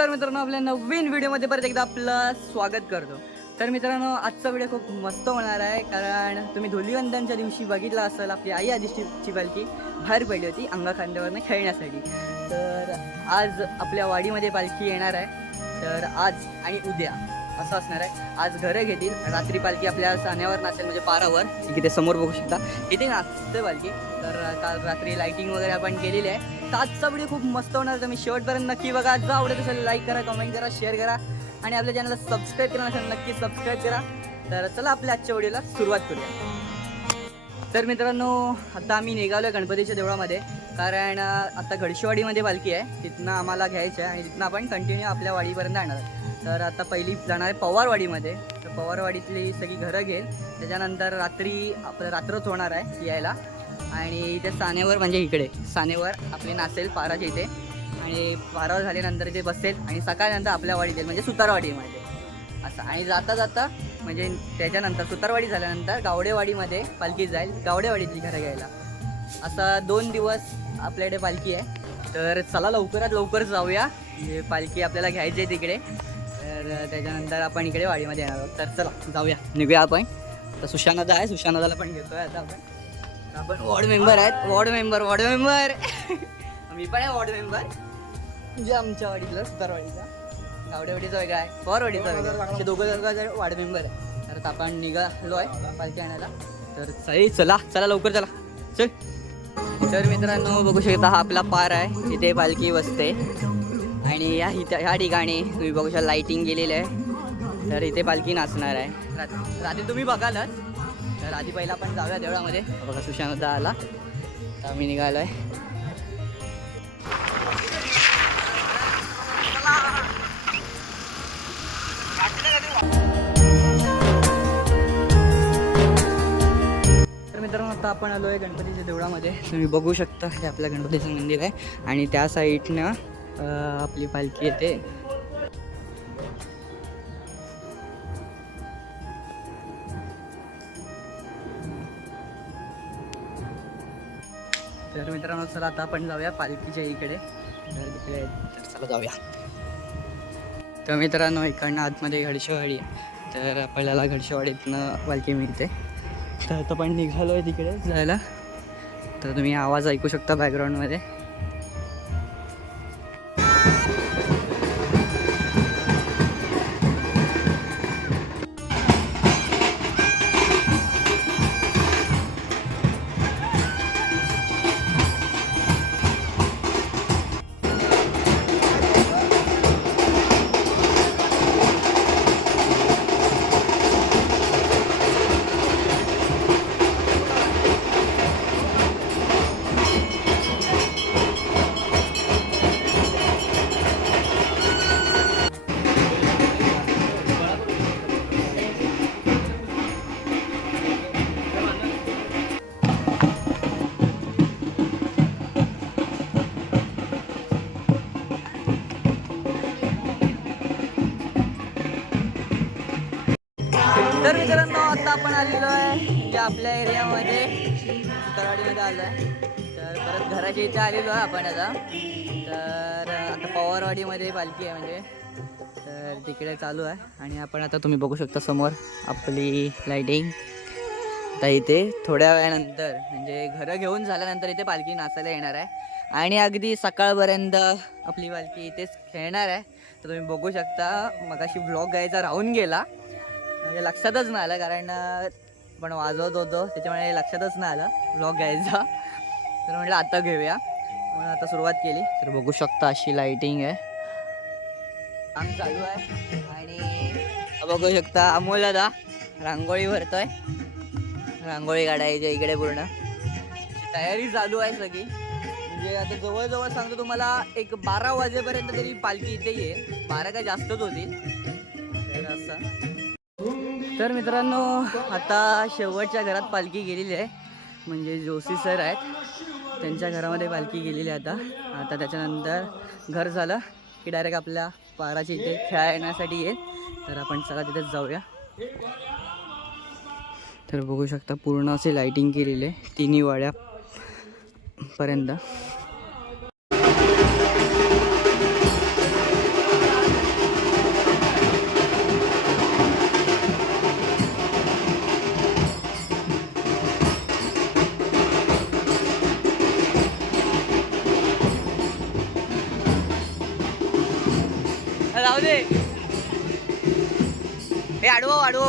नमस्कार मित्रांनो, आपल्या नवीन व्हिडिओमध्ये परत एकदा आपलं स्वागत करतो. तर मित्रांनो, आजचा व्हिडिओ खूप मस्त होणार आहे, कारण तुम्ही धुलीवंदनच्या दिवशी बघितला असेल आपली आई आदिष्टीची पालखी बाहेर पडली होती अंगा खांद्यावरनं खेळण्यासाठी. तर आज आपल्या वाडीमध्ये पालखी येणार आहे. तर आज आणि उद्या असं असणार आहे. आज घरं घेतील, रात्री पालखी आपल्या साण्यावर नाचेल, म्हणजे पारावर, इथे समोर बघू शकता इथे नाचते पालखी. तर काल रात्री लाईटिंग वगैरे आपण केलेली आहे. तर आजचा व्हिडिओ खूप मस्त होणार. तर मी शेवटपर्यंत नक्की बघा. जर आवडत असेल लाईक करा, कमेंट करा, शेअर करा आणि आपल्या चॅनलला सबस्क्राईब करा नसेल नक्की सबस्क्राईब करा. तर चला आपल्या आजच्या व्हिडिओला सुरुवात करूया. तर मित्रांनो, आता आम्ही निघालो आहे गणपतीच्या देवळामध्ये, कारण आता घडशीवाडीमध्ये पालखी आहे, तिथनं आम्हाला घ्यायचं आहे आणि तिथनं आपण कंटिन्यू आपल्या वाडीपर्यंत आणणार आहे. तर आता पहिली जाणार आहे पवारवाडीमध्ये. तर पवारवाडीतली सगळी घरं घेईल, त्याच्यानंतर रात्री आपलं रात्रच होणार आहे यायला. आणि ते सानेवर, म्हणजे इकडे सानेवर आपली नाचेल पाराच्या इथे, आणि पारावर झाल्यानंतर इथे बसेल आणि सकाळनंतर आपल्या वाडीत येईल, म्हणजे सुतारवाडीमध्ये असं. आणि जाता जाता म्हणजे त्याच्यानंतर सुतारवाडी झाल्यानंतर गावडेवाडीमध्ये पालखी जाईल, गावडेवाडीतली घरं घ्यायला. असा 2 दिवस आपल्याकडे पालखी आहे. तर चला लवकरात लवकर जाऊया, म्हणजे पालखी आपल्याला घ्यायची आहे तिकडे. तर त्याच्यानंतर आपण इकडे वाडीमध्ये येणार आहोत. तर चला जाऊया, निघूया आपण. तर सुशानदा आहे, सुशानदाला पण घेतोय आता आपण वॉर्ड मेंबर आहेत, वॉर्ड मेंबर मी पण आहे वॉर्ड मेंबर, म्हणजे आमच्या वाडीतलं सुतारवाडीचा. गावडेवाडीचा वेगळा आहे, पवारवाडीचा वेगळा, असे दोघं वॉर्ड मेंबर आहे. तर आपण निघालो आहे पालखी आणायला. तर चला चला लवकर चला चल. तर मित्रांनो, बघू शकता हा आपला पार आहे, इथे पालखी बसते. आणि ह्या ठिकाणी तुम्ही बघू शकता लाईटिंग केलेली आहे. तर इथे पालखी नाचणार आहे रात्री तुम्ही बघालच. तर आधी पहिला आपण जाऊया देवळामध्ये. बघा सुशांत आला, तर आम्ही निघालो आहे. तर मित्रांनो, आता आपण आलो आहे गणपतीच्या देवळामध्ये. तुम्ही बघू शकता हे आपल्या गणपतीचं मंदिर आहे आणि त्या साईडनं आपली पालखी येते. तर मित्रांनो, चला आता आपण जाऊया पालखीच्या इकडे. तर तिकडे चला जाऊया. तर मित्रांनो, इकडनं आतमध्ये घडशेवाडी आहे. तर आपल्याला घडशेवाडीतनं पालखी मिळते. तर आता पण निघालो आहे तिकडे जायला. तर तुम्ही आवाज ऐकू शकता बॅकग्राऊंडमध्ये. तर मित्रांनो, आता आपण आलेलो आहे म्हणजे आपल्या एरियामध्ये सुतारवाडीमध्ये आलो आहे. तर परत घराच्या इथे आलेलो आहे आपण आता. तर आता पवारवाडीमध्ये पालखी आहे, म्हणजे तर तिकडे चालू आहे. आणि आपण आता तुम्ही बघू शकता समोर आपली लाईटिंग. आता इथे थोड्या वेळानंतर, म्हणजे घरं घेऊन झाल्यानंतर इथे पालखी नाचायला येणार आहे आणि अगदी सकाळपर्यंत आपली पालखी इथेच खेळणार आहे. तर तुम्ही बघू शकता, मगाशी ब्लॉग घ्यायचा राहून गेला, म्हणजे लक्षातच नाही आलं, कारण पण वाजवत होतो त्याच्यामुळे लक्षातच नाही आलं व्लॉग घ्यायचा. तर म्हटलं आता घेऊया, म्हणून आता सुरुवात केली. तर बघू शकता अशी लाईटिंग आहे, काम चालू आहे. आणि बघू शकता अमोल दादा रांगोळी भरतोय, रांगोळी काढायची इकडे पूर्ण तयारी चालू आहे सगळी. म्हणजे आता जवळजवळ सांगतो तुम्हाला, एक 12 वाजेपर्यंत तरी पालखी इथे येईल. 12 काय जास्तच होतील. तर असं. तर मित्रांनो, आता शेवटच्या घरात पालखी गेलेली आहे, म्हणजे जोशी सर आहेत त्यांच्या घरामध्ये पालखी गेलेली आहे आता त्याच्यानंतर घर झालं की डायरेक्ट आपल्या पाराच्या इथे खेळण्यासाठी येईल. तर आपण चला तिथेच जाऊया. तर बघू शकता पूर्ण असे लाईटिंग केलेली आहे 3 वाड्यापर्यंत. हे आडवो आडवो